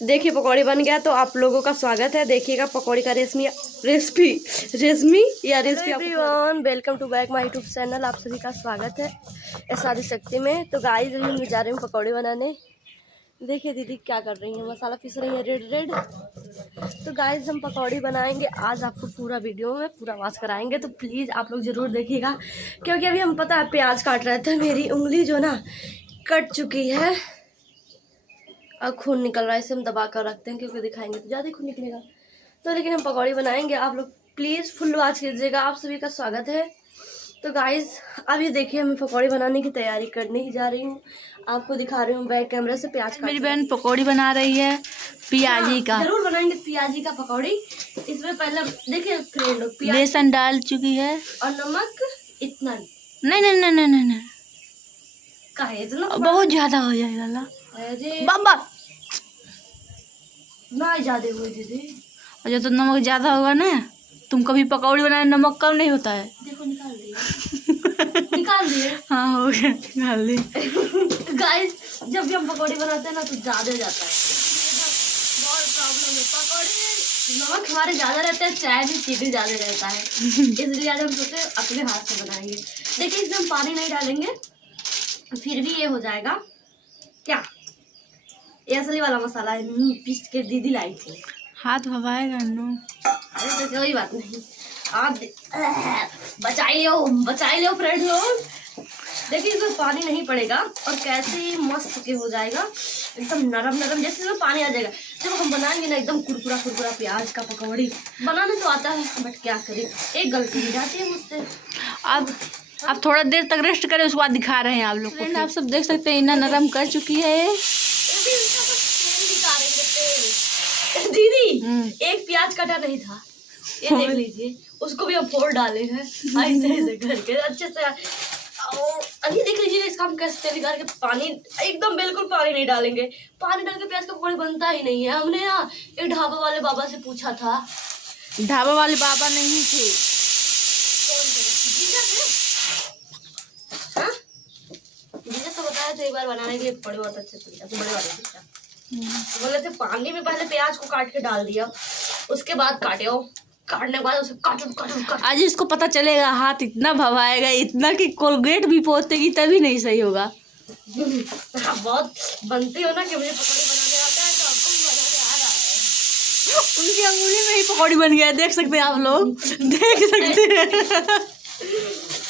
देखिए पकौड़ी बन गया, तो आप लोगों का स्वागत है। देखिएगा पकौड़ी का रेशमी everyone, welcome to back my YouTube channel. आप सभी का स्वागत है इस आदि शक्ति में। तो गाइस अभी मैं जा रही हूँ पकौड़ी बनाने। देखिए दीदी क्या कर रही है, मसाला पीस रही है रेड। तो गाइस हम पकौड़ी बनाएंगे आज, आपको पूरा वीडियो में पूरा आवाज़ कराएंगे, तो प्लीज़ आप लोग ज़रूर देखिएगा। क्योंकि अभी हम पता है प्याज काट रहे थे, मेरी उंगली जो ना कट चुकी है और खून निकल रहा है। इसे हम दबा कर रखते हैं क्योंकि दिखाएंगे तो ज़्यादा खून निकलेगा। तो लेकिन हम पकौड़ी बनाएंगे, आप लोग प्लीज़ फुल वॉच कीजिएगा। आप सभी का स्वागत है। तो गाइस अब ये देखिए मैं पकौड़ी बनाने की तैयारी करने ही जा रही हूँ। आपको दिखा रही हूँ बैक कैमरे से। प्याज मेरी बहन पकौड़ी बना रही है प्याजी का। जरूर बनाएंगे प्याजी का पकौड़ी। इसमें पहले देखिए फ्रेंड बेसन डाल चुकी है और नमक इतना नहीं काहे इतना बहुत ज्यादा हो जाएगा ला। अरे बाबा ना ज्यादा हुई दीदी। और जब तो नमक ज्यादा होगा ना, तुम कभी पकौड़ी बनाए नमक कम नहीं होता है। देखो निकाल दिए निकाल दिए। हाँ हो गया, निकाल दी। गाइस जब भी हम पकौड़ी बनाते हैं ना तो ज्यादा हो जाता है, बहुत प्रॉब्लम है। पकौड़ी नमक हमारे ज्यादा रहता है, चाय में चीनी ज्यादा रहता है, इसलिए आज हम सोचे अपने हाथ से बनाएंगे। देखिए इसमें हम पानी नहीं डालेंगे, फिर भी ये हो जाएगा। क्या ये असली वाला मसाला है, पीस के दीदी लाई थी। हाथ भवाएगा नो। अरे तो कोई बात नहीं, आप बचा लियो फ्रेंड लोग। देखिए इसमें पानी नहीं पड़ेगा और कैसे ही मस्त के हो जाएगा, एकदम नरम जैसे इसमें पानी आ जाएगा। जब हम बनाएंगे ना एकदम कुरकुरा प्याज का पकौड़ी। बनाने तो आता है बट क्या करें, एक गलती हो जाती है मुझसे। आप थोड़ा देर तक रेस्ट करें, उसके बाद दिखा रहे हैं आप लोग को। आप सब देख सकते हैं इतना नरम कर चुकी है। दीदी एक प्याज कटा नहीं था, ये देख लीजिए, उसको भी हम फोड़ डाले हैं ऐसे करके अच्छे से। और अभी देख लीजिए इसका हम कैसे निकाल के पानी एकदम बिल्कुल पानी नहीं डालेंगे। पानी डाल के प्याज का पकौड़ी बनता ही नहीं है। हमने ना एक ढाबा वाले बाबा से पूछा था। ढाबा वाले बाबा नहीं थे, जीजा तो बताया था एक बार बनाने के लिए पकौड़ी बहुत अच्छे तरीके से, बड़े वाले बोले थे पानी में पहले प्याज को काट के डाल दिया, उसके बाद काटने के बाद उसे काटो। आज इसको पता चलेगा, हाथ इतना भवाएगा इतना कि कोलगेट भी पोतेगी तभी नहीं सही होगा। आप बहुत बनती हो ना कि मुझे पकौड़ी बनाने आता है, तो आपको भी बनाने आ रहा है। उनकी अंगुली में ही पकौड़ी बन गया, देख सकते हैं आप लोग, देख सकते हैं।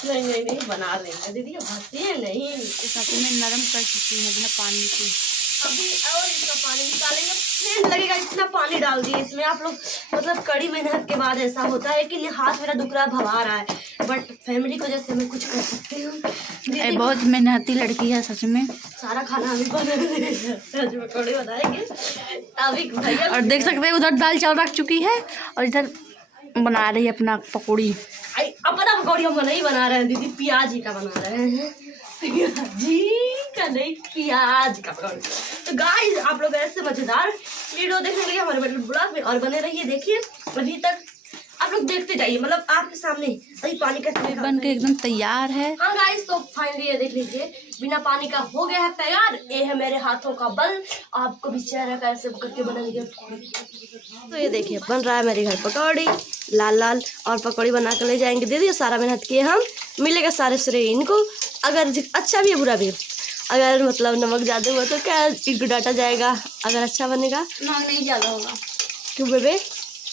नहीं बना लेंगे दीदी, हंसी है नहीं। सच में नरम कर चुकी है बिना पानी की। अभी और इसका पानी निकालेंगे, फ्रेंड लगेगा इतना पानी डाल दिए इसमें। आप लोग मतलब कड़ी मेहनत के बाद ऐसा होता है कि हाथ मेरा दुख रहा भवा रहा है, बट फैमिली को जैसे मैं कुछ कर सकती हूँ। बहुत मेहनती लड़की है सच में। सारा खाना अभी पकौड़ी बनाएंगे अभी भैया। और देख सकते हैं उधर दाल चावल रख चुकी है और इधर बना रही है अपना पकौड़ी। अपना पकौड़ी हम नहीं बना रहे हैं दीदी, प्याजी का बना रहे हैं। प्याजी का नहीं, प्याज का पकौड़ी। तो गाइस आप लोग ऐसे मजेदार वीडियो देखने के लिए हमारे ब्लॉग में और बने रहिए। देखिए अभी तक आप लोग देखते जाइए, मतलब आपके सामने अभी पानी कैसे बन के एकदम तैयार है। हाँ गाइस तो फाइनली ये देख लीजिए बिना पानी का हो गया है तैयार। ये है मेरे हाथों का बल, आपको भी चेहरा कैसे करके बनाएंगे। तो ये देखिए बन रहा है मेरे घर पकौड़ी लाल और पकौड़ी बना कर ले जाएंगे दीदी। सारा मेहनत किए हम, मिलेगा सारे श्रेय इनको। अगर अच्छा भी है बुरा भी है, अगर मतलब नमक ज़्यादा हुआ तो क्या इनको डांटा जाएगा, अगर अच्छा बनेगा नमक नहीं ज़्यादा होगा। क्यों बेबे?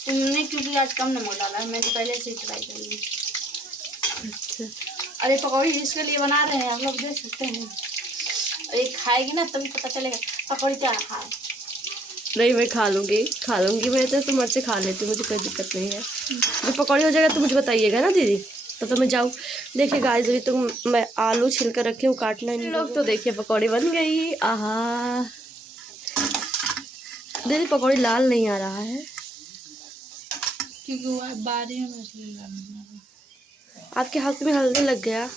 तुमने क्योंकि आज कम नमक डाला है, मैं तो पहले से ट्राई करूँगी। अच्छा अरे पकौड़ी इसके लिए बना रहे हैं, आप लोग देख सकते हैं। और ये खाएगी ना तभी पता चलेगा पकौड़ी क्या है। नहीं मैं खा लूँगी मैं तो मिर्च से खा लेती हूँ, मुझे कोई दिक्कत नहीं है। जब पकौड़ी हो जाएगा तो मुझे बताइएगा ना दीदी, तो मैं जाऊँ। देखिए गाइस अभी तो मैं आलू छिल कर रखी हूँ, काटना इन लोग। तो देखिए पकौड़ी बन गई। आहा दीदी पकौड़ी लाल नहीं आ रहा है क्योंकि वो बारी में आपके हाथ में हल्दी लग गया।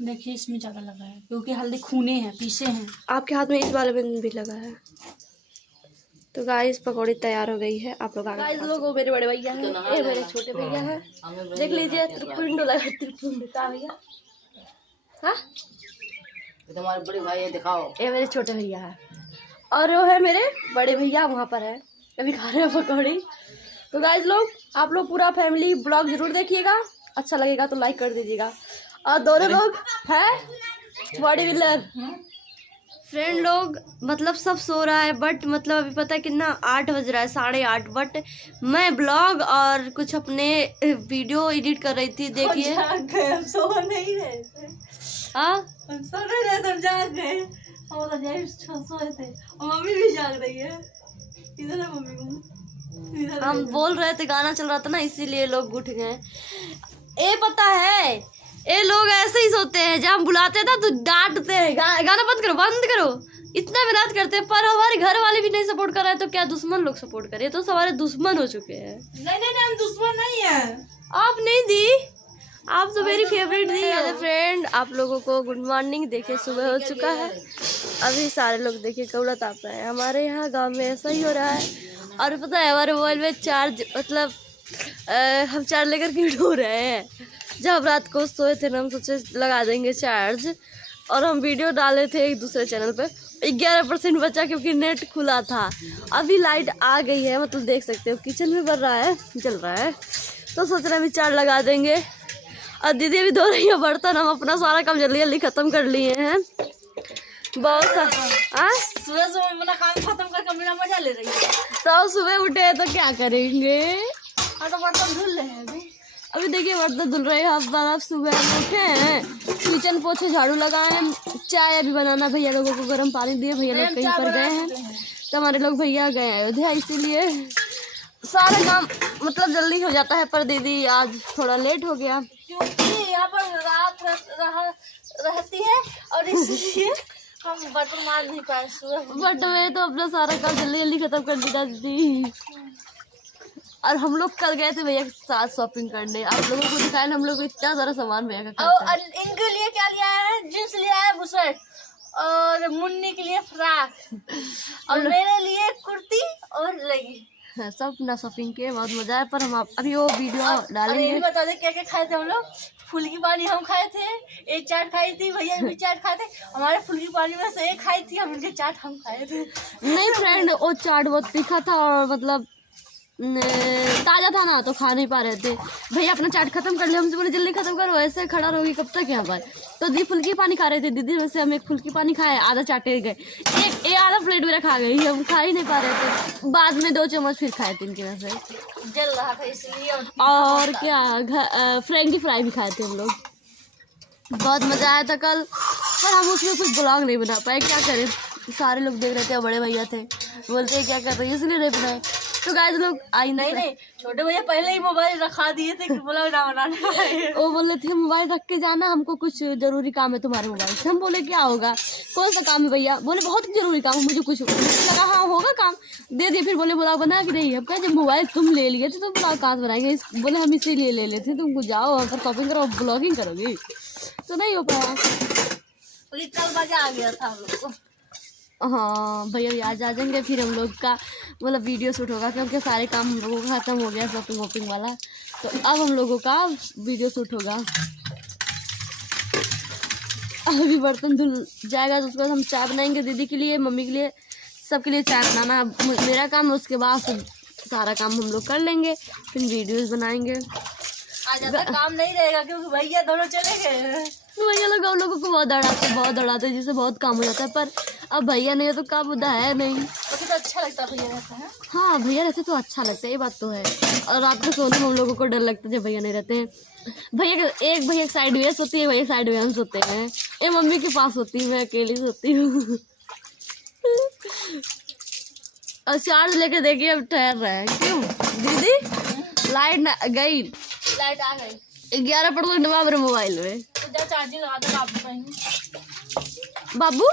देखिए इसमें ज़्यादा लगा है क्योंकि हल्दी खूने हैं, पीसे हैं। आपके हाथ में इस वाले में भी लगा है। तो गाइस पकौड़ी तैयार हो गई है। आप लोग गाइस लोग मेरे बड़े भैया हैं, ये मेरे छोटे भैया हैं, देख लीजिए त्रिपुंड लगा, त्रिपुंड का भैया। हाँ तुम्हारे बड़े भाई है, दिखाओ। ये मेरे छोटे भैया है और वो है मेरे बड़े भैया वहाँ पर है, अभी खा रहे हैं पकौड़ी। तो गाइस लोग, आप लोग पूरा फैमिली ब्लॉग जरूर देखिएगा, अच्छा लगेगा तो लाइक कर दीजिएगा। और दोनों लोग हैं बॉडी बिल्डर फ्रेंड लोग, मतलब सब सो रहा है, बट मतलब अभी पता है कितना 8 बज रहा है, 8:30। बट मैं ब्लॉग और कुछ अपने वीडियो एडिट कर रही थी। देखिए हम सो नहीं रहे थे, हाँ हम सो नहीं रहे थे, हम जाग गए। हम तो सोए थे और मम्मी भी जाग रही है। इधर है मम्मी को, इधर हम बोल रहे थे, गाना चल रहा था ना, इसीलिए लोग उठ गए। ये पता है, ये लोग ऐसे ही सोते हैं, जब हम बुलाते हैं ना तो डांटते हैं, गाना बंद करो बंद करो, इतना मेहनत करते हैं। पर हमारे घर वाले भी नहीं सपोर्ट कर रहे हैं, तो क्या दुश्मन लोग सपोर्ट करे? तो हमारे दुश्मन हो चुके हैं। नहीं हम दुश्मन नहीं है। आप नहीं दी, आप तो मेरी फेवरेट दी। हेलो फ्रेंड, आप लोगों को गुड मॉर्निंग। देखिए सुबह हो चुका है, अभी सारे लोग देखिए कौड़ा ताप रहे हैं। हमारे यहाँ गांव में ऐसा ही हो रहा है। और पता है हमारे मोबाइल में चार्ज, मतलब हम चार्ज लेकर के ढो रहे हैं। जब रात को सोए थे ना, हम सोचे लगा देंगे चार्ज, और हम वीडियो डाले थे एक दूसरे चैनल पे। 11% बचा क्योंकि नेट खुला था। अभी लाइट आ गई है, मतलब देख सकते हो किचन में बढ़ रहा है, जल रहा है, तो सोच रहे हैं अभी चार्ज लगा देंगे। और दीदी अभी धो रही है बर्तन, हम अपना सारा काम जल्दी जल्दी खत्म कर लिए हैं। बहुत सुबह सुबह अपना काम खत्म करके मेरा मजा ले रही है। तो सुबह उठे तो क्या करेंगे? हम तो बर्तन धुल रहे हैं अभी देखिए बर्तन धुल रहे हैं। अब सुबह में उठे हैं, किचन पोछे झाड़ू लगाए, चाय अभी बनाना, भैया लोगों को गर्म पानी दिए। भैया लोग कहीं पर गए हैं, तो हमारे लोग भैया गए अयोध्या, इसीलिए सारा काम मतलब जल्दी हो जाता है। पर दीदी आज थोड़ा लेट हो गया क्योंकि यहाँ पर रात रहती है और इसलिए हम बर्तन मार नहीं पाए सुबह। बट मैं तो अपना सारा काम जल्दी जल्दी खत्म कर देता दीदी। और हम लोग कल गए थे भैया के साथ शॉपिंग करने, आप लोगों को दिखाया ना, हम लोग को इतना सारा सामान भैया का। और इनके लिए क्या लिया है? जींस लिया है बुशर्ट, और मुन्नी के लिए फ्रॉक, और मेरे लिए कुर्ती और लेगी। सब अपना शॉपिंग किए, बहुत मजा है। पर हम अभी वो वीडियो डालेंगे। बता दें क्या क्या खाए थे हम लोग। फूल की पानी हम खाए थे, एक चाट खाई थी, भैया भी चाट खाए थे। हमारे फूल की पानी में से एक खाई थी, हम उनके चाट हम खाए थे। नहीं फ्रेंड, वो चाट बहुत तीखा था और मतलब ताजा था ना, तो खा नहीं पा रहे थे। भैया अपना चाट खत्म कर लिया, हमसे बोले जल्दी खत्म करो, ऐसे खड़ा रहोगी कब तक यहाँ पर। तो दीदी फुल्की पानी खा रहे थे, दीदी वैसे हम एक फुल्की पानी खाए, आधा चाटे गए, एक आधा प्लेट मेरा खा गई, हम खा ही नहीं पा रहे थे। बाद में 2 चम्मच फिर खाए थे इनकी वजह से, जल रहा था इसलिए। और क्या फ्रेंकी फ्राई भी खाए थे हम लोग। बहुत मजा आया था कल, पर हम उसमें कुछ ब्लॉग नहीं बना पाए, क्या करें, सारे लोग देख रहे थे, बड़े भैया थे, बोलते क्या कर रही है, इसलिए नहीं बनाए। तो गाइस लोग आई नहीं छोटे भैया पहले ही मोबाइल रखा दिए थे कि ब्लॉग ना बनाना है। वो बोले थे मोबाइल रख के जाना, हमको कुछ जरूरी काम है तुम्हारे मोबाइल से। हम बोले क्या होगा, कौन सा काम है भैया? बोले बहुत जरूरी काम है, मुझे कुछ लगा हाँ होगा काम, दे दिए। फिर बोले ब्लॉग बना कि नहीं, हम कहे जब मोबाइल तुम ले लिए थे तो ब्लॉग कहाँ से बनाएंगे? बोले हम इसीलिए ले लेते, तुमको जाओ वहाँ पर शॉपिंग करो, ब्लॉगिंग करोगी, तो नहीं हो पाया। कल मजा आ गया था हम लोग को। हाँ भैया भी आज आ जाएंगे, फिर हम लोग का मतलब वीडियो शूट होगा, क्योंकि सारे काम हम लोगों का ख़त्म हो गया शॉपिंग वॉपिंग वाला। तो अब हम लोगों का वीडियो शूट होगा। अभी बर्तन धुल जाएगा तो उसके बाद हम चाय बनाएंगे, दीदी के लिए, मम्मी के लिए, सबके लिए चाय बनाना मेरा काम है। उसके बाद सारा काम हम लोग कर लेंगे, फिर वीडियोज़ बनाएंगे। आज ज़्यादा काम नहीं रहेगा क्योंकि भैया दोनों चले गए हैं। भैया लोग हम लोगों को बहुत दौड़ाते जिससे बहुत काम हो जाता है। पर अब भैया नहीं है तो काम होता है नहीं। तो अच्छा लगता है भैया रहता है। हाँ भैया रहते तो अच्छा लगता है, ये बात तो है। और रात को सोने में हम लोगों को डर लगता है जब भैया नहीं रहते हैं। एक भैया साइड में सोती है, भैया साइड में हम सोते हैं। ये मम्मी के पास होती हूँ, मैं अकेली सोती हूँ। और चार्ज लेके देखिए अब ठहर रहे हैं। क्यों दीदी? लाइट गई, लाइट आ गई। 11% दबा मेरे मोबाइल में। तो चार्जिंग लगा दो बाबू कहीं। बाबू,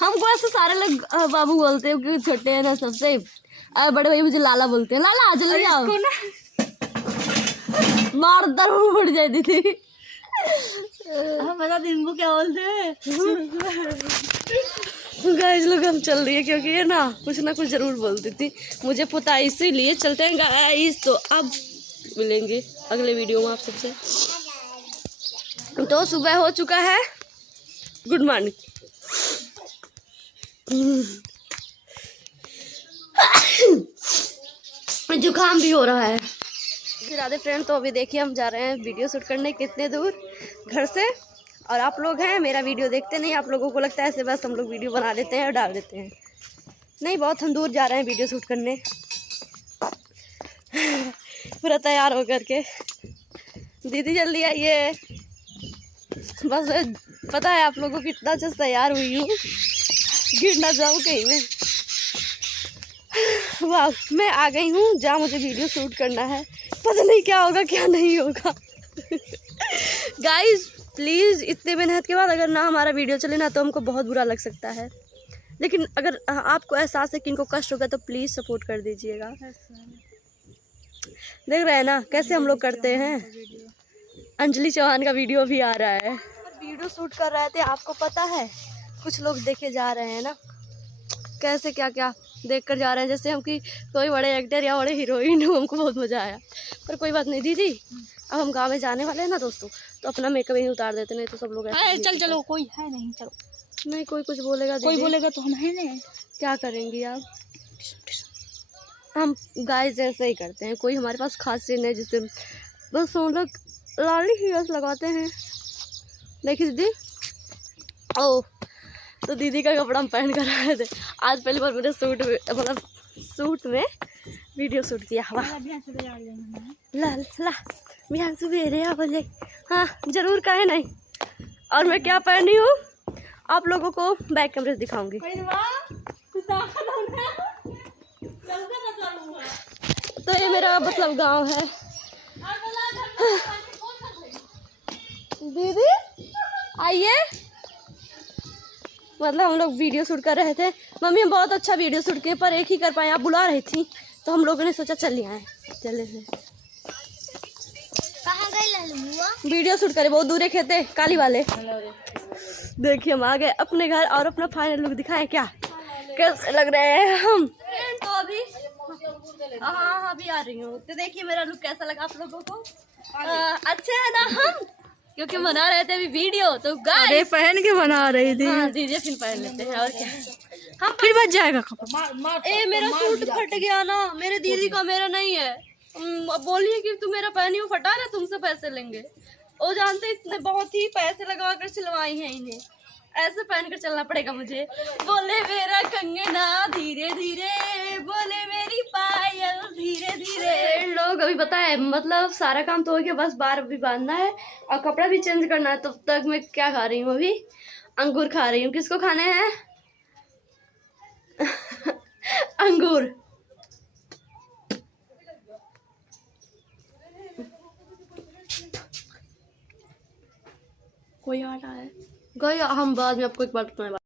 हमको ऐसे सारे लोग बाबू बोलते हैं क्योंकि छोटे हैं ना सबसे। बड़े भाई मुझे लाला बोलते हैं। लाला जल्दी आओ, मार दर फट जाती थी। बता इनको क्या बोलते हैं। गाइस लोग हम चल रही है क्योंकि ये ना कुछ जरूर बोलती थी मुझे पता है, इसीलिए चलते हैं गाइस। तो अब मिलेंगे अगले वीडियो में आप सबसे। तो सुबह हो चुका है, गुड मॉर्निंग। जुकाम भी हो रहा है। राधे फ्रेंड, तो अभी देखिए हम जा रहे हैं वीडियो शूट करने कितने दूर घर से, और आप लोग हैं मेरा वीडियो देखते नहीं, आप लोगों को लगता है ऐसे बस हम लोग वीडियो बना लेते हैं और डाल देते हैं। नहीं, बहुत हम दूर जा रहे हैं वीडियो शूट करने पूरा तैयार हो करके। दीदी जल्दी आइए। बस पता है आप लोगों को कितना अच्छे से तैयार हुई हूँ, गिर ना जाऊँ कहीं में। वाह, मैं आ गई हूँ जहाँ मुझे वीडियो शूट करना है। पता नहीं क्या होगा क्या नहीं होगा। गाइस प्लीज़, इतने मेहनत के बाद अगर ना हमारा वीडियो चले ना तो हमको बहुत बुरा लग सकता है, लेकिन अगर आपको एहसास है कि इनको कष्ट होगा तो प्लीज़ सपोर्ट कर दीजिएगा। देख रहे हैं ना कैसे हम लोग करते हैं। अंजलि चौहान का वीडियो भी आ रहा है। वीडियो शूट कर रहे थे, आपको पता है कुछ लोग देखे जा रहे हैं ना, कैसे क्या क्या देख कर जा रहे हैं, जैसे हम कि कोई बड़े एक्टर या बड़े हीरोइन हो। हमको बहुत मज़ा आया, पर कोई बात नहीं दीदी, अब हम गाँव में जाने वाले हैं ना दोस्तों, तो अपना मेकअप ही उतार देते, नहीं तो सब लोग चल चलो, कोई है नहीं, चलो। नहीं, कोई कुछ बोलेगा, कोई बोलेगा तो हम है नहीं, क्या करेंगी आप। हम गाइस ऐसे ही करते हैं, कोई हमारे पास खास चीज़ नहीं जिससे बस हम लोग लाली ही बस लगाते हैं। देखिए दीदी, ओ तो दीदी का कपड़ा हम पहन कर आए थे आज, पहली बार मैंने सूट में, मतलब सूट में वीडियो शूट किया। वाह, ला ला बिहान सुबेरे आ बोले, हाँ जरूर, काहे नहीं। और मैं क्या पहनी हूँ आप लोगों को बैक कैमरे से दिखाऊंगी। तो ये मेरा मतलब गांव है। दीदी आइए, मतलब हम लोग वीडियो शूट कर रहे थे। मम्मी हम बहुत अच्छा वीडियो शूट किए, पर एक ही कर पाए, आप बुला रही थी तो हम लोगों ने सोचा चल आए, चले थे। कहाँ गए वीडियो शूट करे, बहुत दूर खेते काली वाले। देखिए हम आ गए अपने घर और अपना फाइनल लुक दिखाएं क्या, कैसे लग रहे हैं हम। तो अभी हाँ अभी आ रही हूँ, तो देखिए मेरा लुक कैसा लगा आप लोगों को। अच्छे है ना हम, क्योंकि बना रहे थे अभी वीडियो, तो गाइस पहन के बना रही थी। हाँ दीजिए, फिर पहन लेते हैं और क्या, हम फिर बच जाएगा कपड़ा। ए मेरा सूट फट गया ना, मेरे दीदी का, मेरा नहीं है। बोलिए कि तू मेरा पहनी हुआ फटा ना, तुमसे पैसे लेंगे। वो जानते इतने बहुत ही पैसे लगा कर सिलवाई है इन्हें, ऐसे पहन कर चलना पड़ेगा मुझे। बोले मेरा कंगना धीरे धीरे, बोले मेरी पायल धीरे धीरे। लोग अभी पता है, मतलब सारा काम तो हो गया, बस बार भी बांधना है और कपड़ा भी चेंज करना है। तब तक मैं क्या खा रही हूँ, अभी अंगूर खा रही हूँ। किसको खाने हैं? अंगूर। कोई आ रहा है, गई हम बाद में आपको एक बात बताने